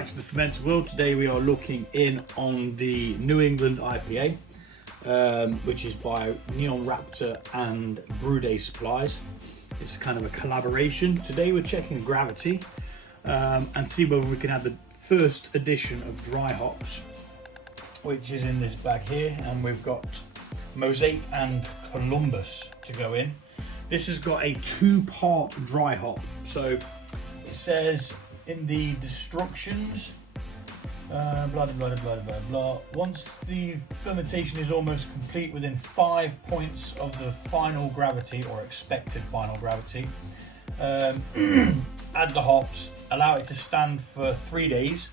back to the fermented world. Today we are looking in on the New England IPA, which is by Neon Raptor and Brew Day Supplies. It's kind of a collaboration. Today we're checking gravity and see whether we can add the first edition of dry hops, which is in this bag here, and we've got Mosaic and Columbus to go in. This has got a 2-part dry hop, so it says in the instructions, blah, blah, blah, blah, blah, blah. Once the fermentation is almost complete within 5 points of the final gravity or expected final gravity, add the hops, allow it to stand for 3 days.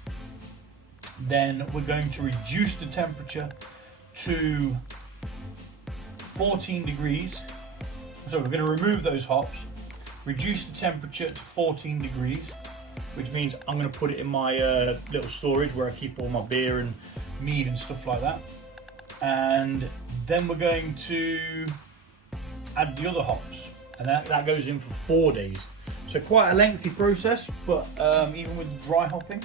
Then we're going to reduce the temperature to 14 degrees. So we're going to remove those hops, reduce the temperature to 14 degrees, which means I'm going to put it in my little storage where I keep all my beer and mead and stuff like that. And then we're going to add the other hops, and that goes in for 4 days. So quite a lengthy process, but even with dry hopping,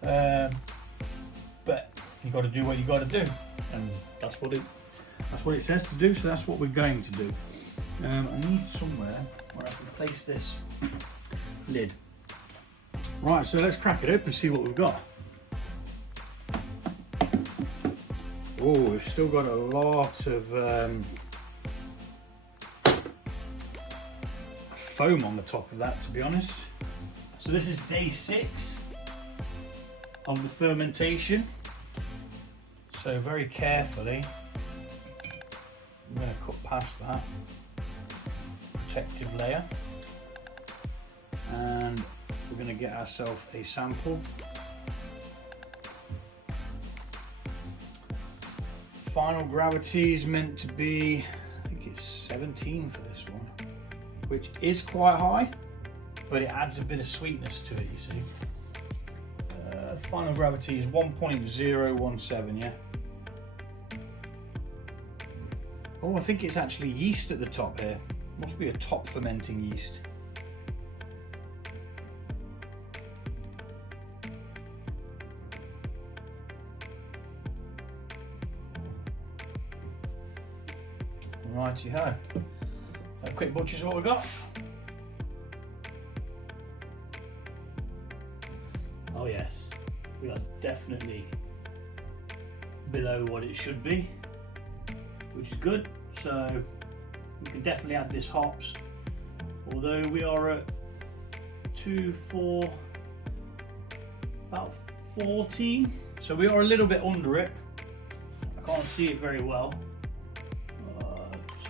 but you got to do what you got to do, and that's what it says to do. So that's what we're going to do. I need somewhere where I can place this lid. Right, so let's crack it open and see what we've got. Oh, we've still got a lot of foam on the top of that, to be honest. So this is day 6 of the fermentation. So very carefully, I'm going to cut past that protective layer, and we're going to get ourselves a sample. Final gravity is meant to be, I think it's 17 for this one, which is quite high, but it adds a bit of sweetness to it, you see. Final gravity is 1.017, yeah. Oh, I think it's actually yeast at the top here. Must be a top fermenting yeast. Righty-ho. A quick butcher's what we got. Oh yes, we are definitely below what it should be, which is good. So we can definitely add this hops, although we are at about 14, so we are a little bit under it. I can't see it very well.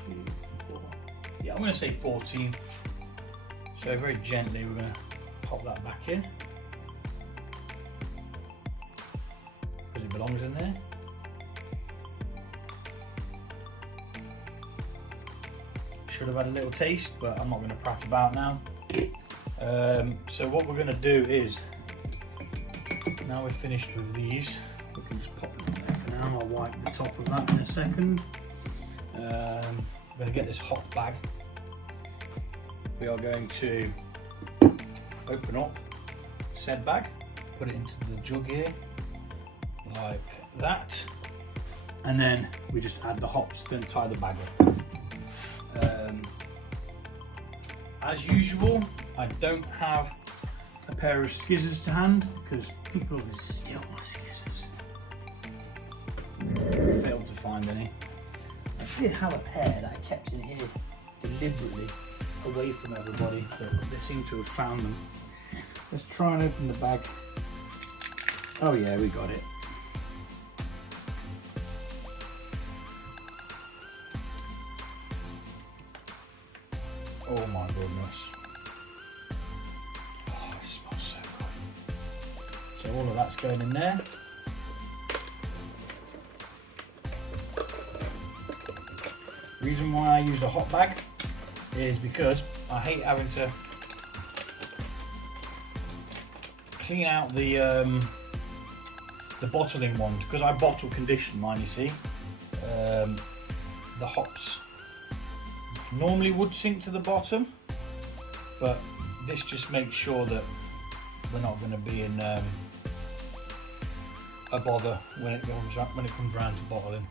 2, 4. Yeah, I'm going to say 14. So very gently we're going to pop that back in, because it belongs in there. Should have had a little taste, but I'm not going to prat about now. So what we're going to do is, now we're finished with these, we can just pop them in there for now. I'll wipe the top of that in a second. I'm going to get this hop bag. We are going to open up said bag, put it into the jug here, like that, and then we just add the hops, then tie the bag up. As usual, I don't have a pair of scissors to hand because people will steal my scissors. Failed to find any. I did have a pair that I kept in here deliberately away from everybody, but they seem to have found them. Let's try and open the bag. Oh yeah, we got it. Oh my goodness. Oh, it smells so good. So all of that's going in there. The reason why I use a hot bag is because I hate having to clean out the bottling one, because I bottle condition mine, you see. The hops normally would sink to the bottom, but this just makes sure that we're not going to be in a bother when it comes around to bottling.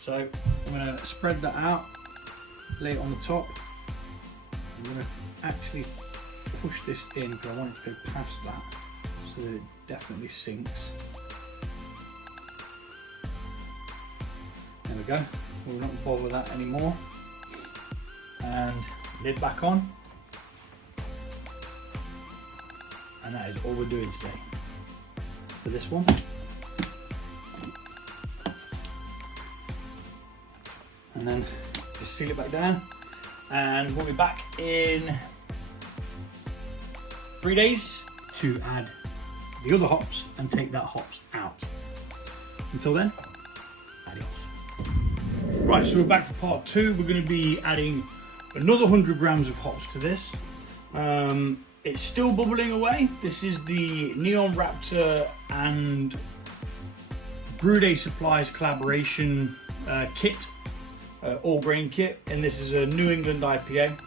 So I'm going to spread that out, lay it on the top. I'm going to actually push this in because I want it to go past that so that it definitely sinks. There we go. We're not going to bother with that anymore. And lid back on. And that is all we're doing today for this one. And then just seal it back down. And we'll be back in 3 days to add the other hops and take that hops out. Until then, adios. Right, so we're back for part 2. We're going to be adding another 100 grams of hops to this. It's still bubbling away. This is the Neon Raptor and Brewday Supplies collaboration kit, all grain kit, and this is a New England IPA.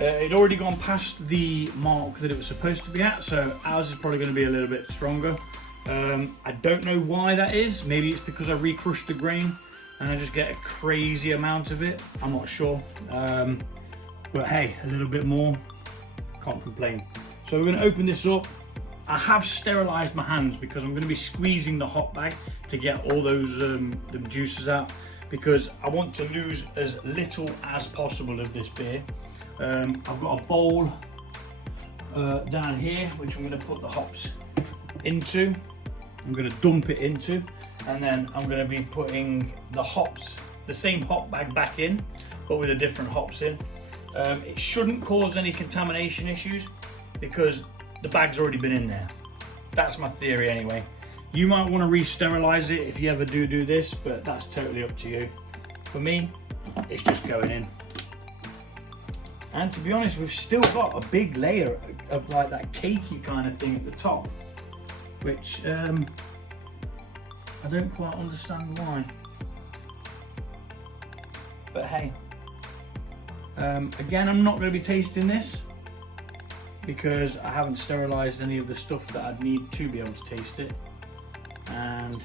It'd already gone past the mark that it was supposed to be at, so ours is probably going to be a little bit stronger. I don't know why that is. Maybe it's because I recrushed the grain and I just get a crazy amount of it. I'm not sure. But hey, a little bit more, can't complain. So we're going to open this up. I have sterilized my hands because I'm going to be squeezing the hop bag to get all those the juices out, because I want to lose as little as possible of this beer. I've got a bowl down here which I'm going to put the hops into. I'm going to dump it into, and then I'm going to be putting the hops, the same hop bag back in, but with a different hops in. It shouldn't cause any contamination issues because the bag's already been in there. That's my theory anyway. You might want to re-sterilize it if you ever do this, but that's totally up to you. For me, it's just going in. And to be honest, we've still got a big layer of like that cakey kind of thing at the top, which I don't quite understand why. But hey, again, I'm not going to be tasting this because I haven't sterilized any of the stuff that I'd need to be able to taste it. And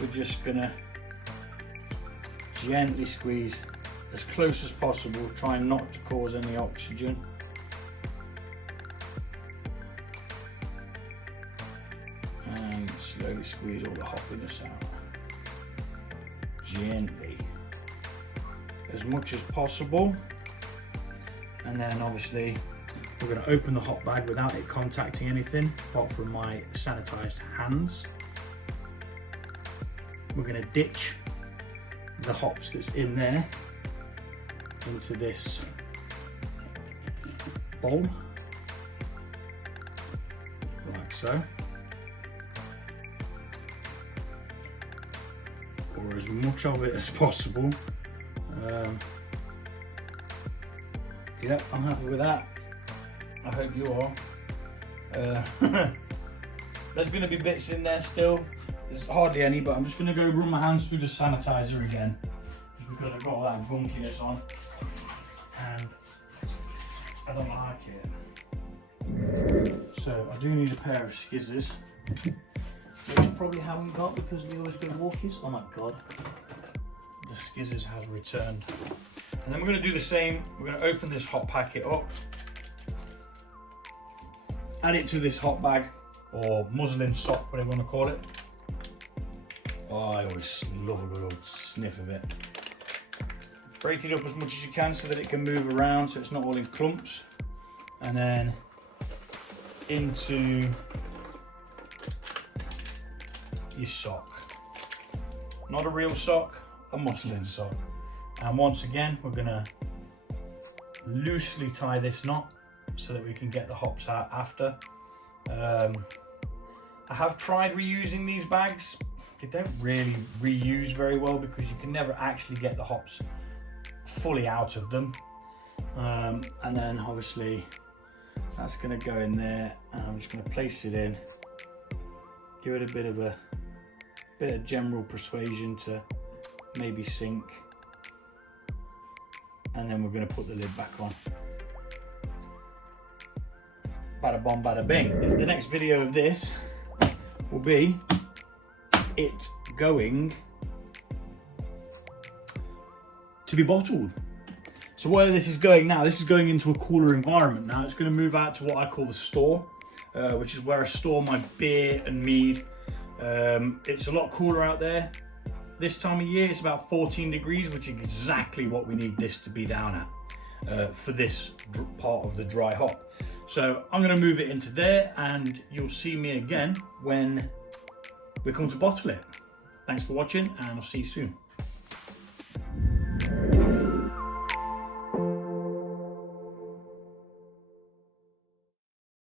we're just gonna gently squeeze as close as possible, trying not to cause any oxygen. And slowly squeeze all the hoppiness out. Gently, as much as possible. And then obviously we're going to open the hop bag without it contacting anything apart from my sanitized hands. We're going to ditch the hops that's in there into this bowl, like so, or as much of it as possible. Yep, I'm happy with that. I hope you are. There's going to be bits in there still. There's hardly any, but I'm just going to go run my hands through the sanitizer again, just because I've got all that gunkiness on and I don't like it. So I do need a pair of skizzers, which I probably haven't got because we always go walkies. Oh my god, the skizzers has returned. And then we're going to do the same. We're going to open this hot packet up, add it to this hot bag or muslin sock, whatever you want to call it. Oh, I always love a good old sniff of it. Break it up as much as you can so that it can move around so it's not all in clumps. And then into your sock. Not a real sock, a muslin sock. And once again, we're gonna loosely tie this knot so that we can get the hops out after. I have tried reusing these bags. They don't really reuse very well because you can never actually get the hops fully out of them. And then obviously that's gonna go in there, and I'm just gonna place it in, give it a bit of general persuasion to maybe sink. And then we're going to put the lid back on. bada bomb, bada bing. The next video of this will be it going to be bottled. So where this is going now, this is going into a cooler environment now. It's going to move out to what I call the store, which is where I store my beer and mead. It's a lot cooler out there. This time of year, it's about 14 degrees, which is exactly what we need this to be down at for this part of the dry hop. So I'm going to move it into there, and you'll see me again when we come to bottle it. Thanks for watching, and I'll see you soon.